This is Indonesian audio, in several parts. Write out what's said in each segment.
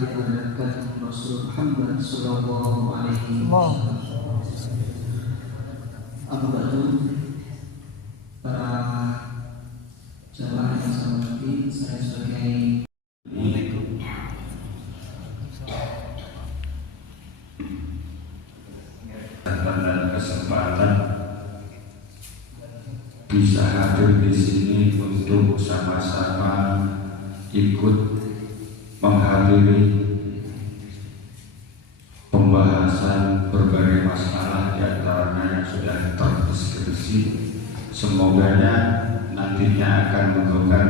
kita berkat Rasul Muhammad Sallallahu Alaihi Wasallam. Abadu para jamaah yang saya hormati, saya sebagai dan kesempatan bisa hadir di sini untuk sama-sama ikut menghadiri pembahasan berbagai masalah di antaranya yang sudah terdiskusi. Semoga nantinya akan menemukan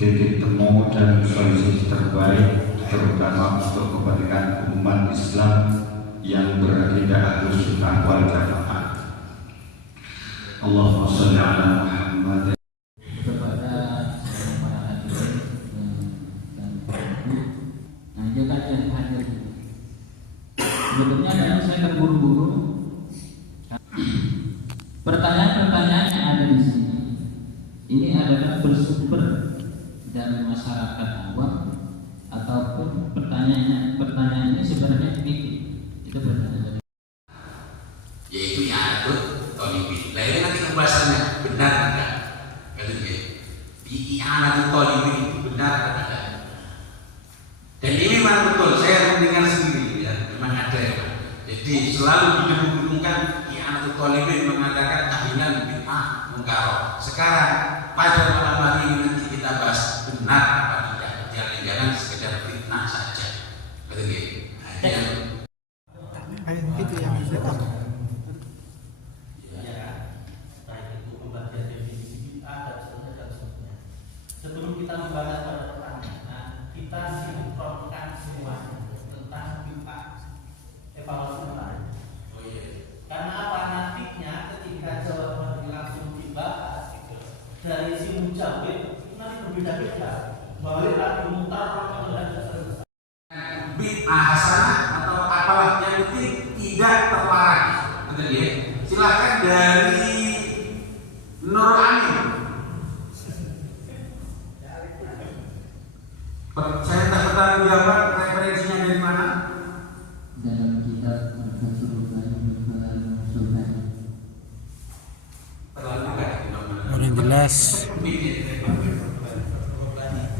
titik temu dan solusi terbaik, terutama untuk kepentingan umat Islam yang berakidah Ahlus Sunnah wal Jamaah. Allahumma shalli ala Muhammad. Kepada para hadirin dan juga yang hadir. Sebelumnya dan saya terburu-buru. Pertanyaan-pertanyaan yang ada di sini ini adalah bersumber dari masyarakat awam ataupun pertanyaan ini sebenarnya fikih. Itu pertanyaan. Yaitu ya'adud thalibin. Nah ini nanti pembahasannya benar tidak? Gitu ya. I'anatu thalibin itu benar atau tidak? Dan ini memang betul, saya mendengar sendiri ya, memang ada ya. Jadi selalu didengungkan i'anatu thalibin mengatakan tahlilan bid'ah mungkar. Sekarang pada malam hari ini nanti kita bahas benar apa tidak. Jangan sekedar fitnah saja. Gitu ya. Nah, itu yang bisa. Sebelum kita membahas pada pertanyaan, kita sinkronkan semua tentang bid'ah evaluasi kemarin. oh iya. Karena apa, nantinya ketika jawaban langsung dibahas dari si mujawib nanti berbeda-beda. Balik lagi mutar atau selesai. Bid'ah hasanah atau apalah yang penting tidak terlarang. Betul ya? Silakan dari Nur Amin. Saya tak bertanggung jawab referensinya dari mana? Dalam kitab Al-Fasurubani berbalan Subhani. Terlalu dekat. Udah jelas.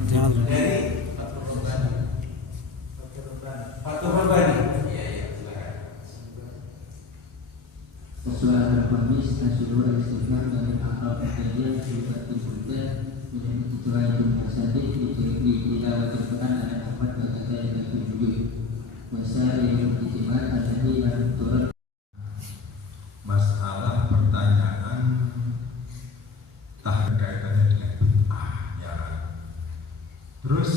Jangan. Dari Fathul Rabbani. Iya, silakan. Sesuai al-Khamis Nasyuru al-Istighfar dari akal kejadian juga timbulnya menjadi tujuan jumlah sadih di tilawat Al-Quran ada empat kata yang tertuju wasar yang berkitimat ada yang turut Masalah pertanyaan tak kaitannya dengan bid'ah ya. Terus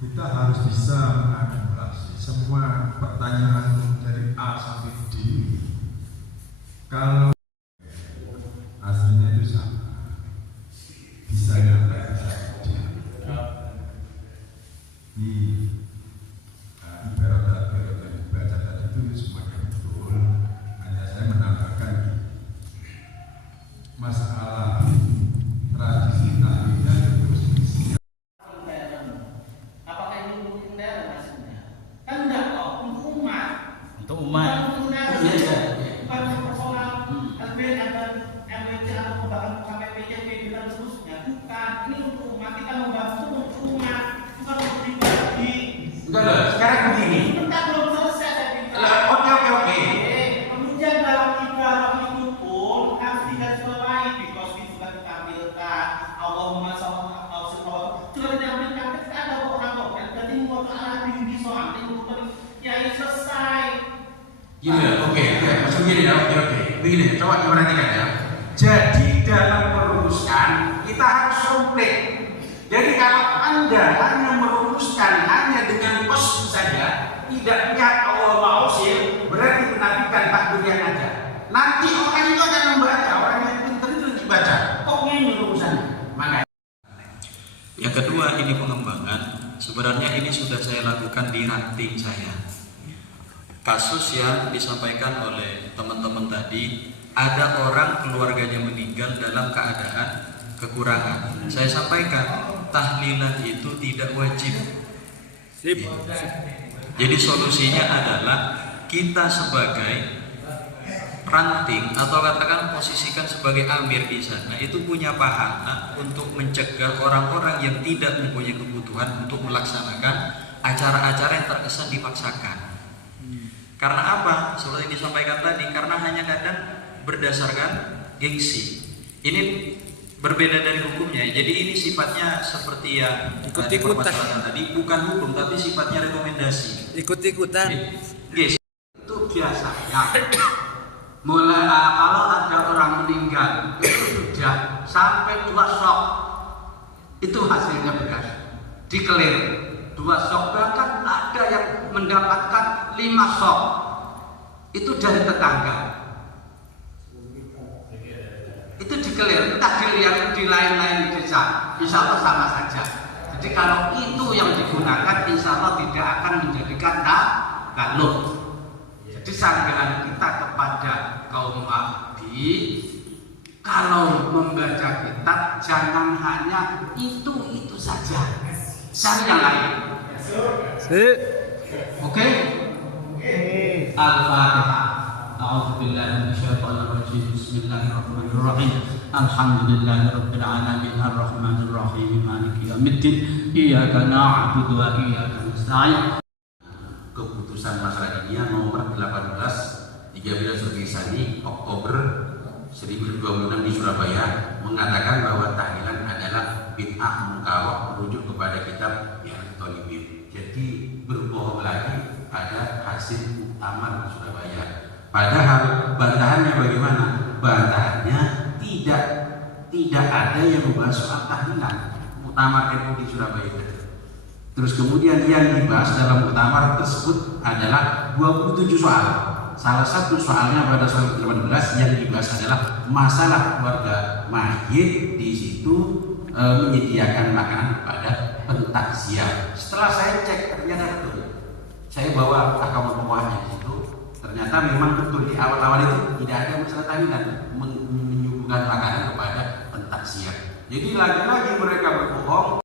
kita harus bisa mengakumulasi semua pertanyaan dari A sampai D. Kalau aslinya itu sama, bisa nyampe saja. Di ibarat yang dibaca tadi itu semuanya betul. Hanya saya menambahkan masalah tradisi tahlilnya terus bisa. Apakah ini untuk negara maksudnya? Kan enggak kok, untuk umat. Untuk umat. Bukan untuk negara. Iya, iya. Bukan untuk personal LBN atau MWC atau bahkan sampai PJP dan seterusnya. Bukan. Ini untuk umat. Kita membahas itu untuk umat, bukan untuk pribadi. Enggak loh, sekarang begini. Kita belum selesai tadi. Oke. Kemudian dalam ibarat itu pun harus digarisbawahi, because itu juga ditampilkan Allahumma sholli ala sayyidina juga ditampilkan ketika ada orang kan berarti mau arah di soal itu bukan ya selesai. Gini loh, oke, maksud gini ya, oke. Begini, coba diperhatikan ya. Jadi dalam merumuskan kita harus komplit. Jadi kalau Anda hanya merumuskan hanya dengan pos saja, tidak lihat Allah mausil, berarti menafikan takbirnya aja. Nanti orang itu akan membaca, orang yang pintar itu dibaca. Kok ini rumusannya? Makanya. Yang kedua, ini pengembangan. Sebenarnya ini sudah saya lakukan di ranting saya. Kasus yang disampaikan oleh teman-teman tadi, ada orang keluarganya meninggal dalam keadaan kekurangan. Saya sampaikan tahlilan itu tidak wajib. Jadi solusinya adalah kita sebagai ranting atau katakan posisikan sebagai amir di sana itu punya pahala untuk mencegah orang-orang yang tidak mempunyai kebutuhan untuk melaksanakan acara-acara yang terkesan dipaksakan. Karena apa? Seperti yang disampaikan tadi, karena hanya kadang berdasarkan gengsi. Ini berbeda dari hukumnya. Jadi ini sifatnya seperti yang Ikut-ikutan. tadi, bukan hukum tapi sifatnya rekomendasi. Ikut-ikutan. Yes. Itu biasanya mulai kalau ada orang meninggal itu sudah sampai 2 sok itu hasilnya beras dikelir 2 sok, bahkan ada yang mendapatkan 5 sok itu dari tetangga itu dikelir, entah di lain-lain desa, insya Allah sama saja. Jadi kalau itu yang digunakan insya Allah tidak akan menjadikan takluk. Jadi sanggahan kita kepada kaum Mahdi, kalau membaca kitab jangan hanya itu saja, cari yang lain. Oke? Al-Fatihah. A'udzubillahi minasyaitonir rajim. Bismillahirrahmanirrahim. Alhamdulillahirabbil alamin arrahmanir rahim maliki yaumiddin. Iyyaka na'budu wa iyyaka nasta'in. Keputusan masalah dunia nomor 18 13 Zulkifli Oktober 1026 di Surabaya mengatakan bahwa tahlilan adalah bid'ah munkarah merujuk kepada kitab Ihya Tholibin. Jadi berbohong lagi pada hasil muktamar di Surabaya. Padahal bantahannya bagaimana? Bantahannya tidak ada yang membahas soal tahlilan muktamar NU di Surabaya. Terus kemudian yang dibahas dalam muktamar tersebut adalah 27 soal. Salah satu soalnya pada soal 18 yang dibahas adalah masalah keluarga mayit di situ menyediakan makanan kepada pentakziah. Setelah saya cek ternyata betul. Saya bawa akam pokoknya di situ. Ternyata memang betul di awal-awal itu tidak ada masalah tahlilan menyuguhkan makanan kepada pentakziah. Jadi lagi-lagi mereka berbohong.